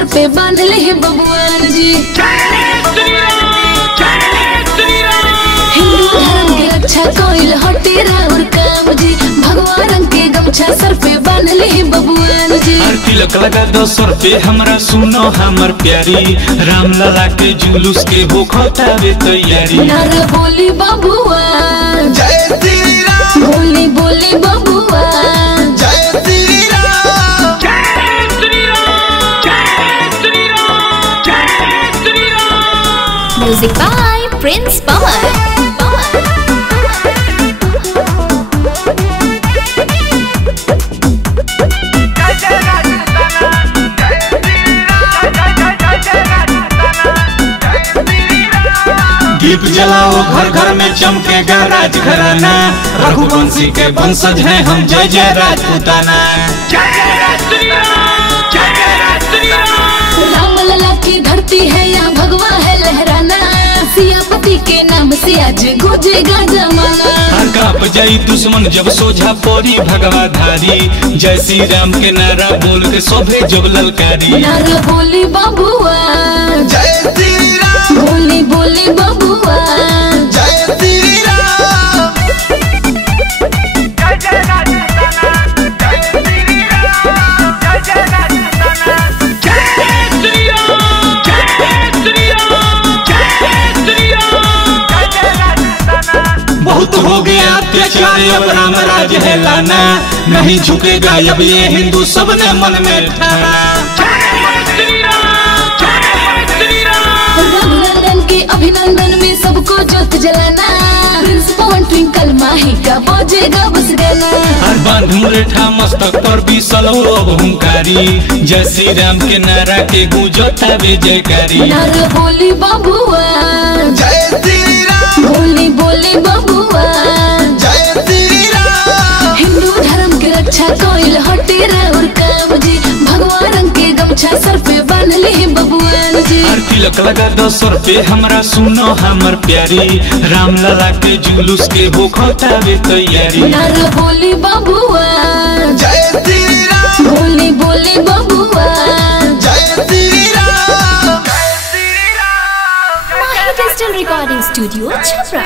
सर पे बांध ले भगवान जी। हिंदू धर्म के रक्षा कोइल हटे राउर काम जी। भगवान के गमछा सर पे बांध ले भगवान जी। तिलक लगा दो सर पे हमरा सुनो हमर प्यारी। राम लला के जुलूस के हो खतावे तैयारी। नारा बोली बबुआ जय श्री राम। बोली बोली बबुआ जय श्री राम। जय श्री राम। जय श्री राम। जय Shri Ram. Music by Prince Pawan. दीप जलाओ घर घर में चमकेगा राज घराना। रघुवंशी के वंशज हैं हम जय जय राजपूताना। राम लला की धरती है यहाँ भगवा है लहराना। सियापति के नाम से आज गूंजेगा जमाना। काप जाई दुश्मन जब सोझा पड़ी भगवा धारी। जय श्री राम के नारा बोल के शोभे जब ललकारी। नारा बोली बबुआ जय श्री राम। बोली बोली बबुआ जय श्री राम। जय जय राजपूताना। जय श्री राम। जय जय राजपूताना। जय श्री राम। जय श्री राम। जय श्री राम। जय जय राजपूताना। बहुत हो गया अत्याचार अब राम राज है लाना। नहीं झुकेगा अब ये हिंदू सबने मन में ठाना। रघुनंदन के अभिनंदन में सबको जोत जलाना। प्रिंस पवन ट्विंकल माही का बजेगा बस गाना। हर बांध मुरेठा मस्तक पर भी सलो अब हुंकारी। जय श्री राम के नारा के गूंजता वे जयकारी। नारा बोली बबुआ जय श्री राम। बोली बोली बबुआ जय श्री राम। हिंदू धर्म के रक्षा कोइल हटे राउर काम जी। भगवान के गमछा सर पे बांध ले बबुआन जी। तिलक लगा दो सर पे हमरा सुनो हमर प्यारी। राम लला के जुलूस के हो खतावे तैयारी। नारा बोली बबुआ जय श्री राम। बोली बोली बबुआ जय श्री राम। जय श्री राम। माही डिजिटल रिकॉर्डिंग स्टूडियो छपरा।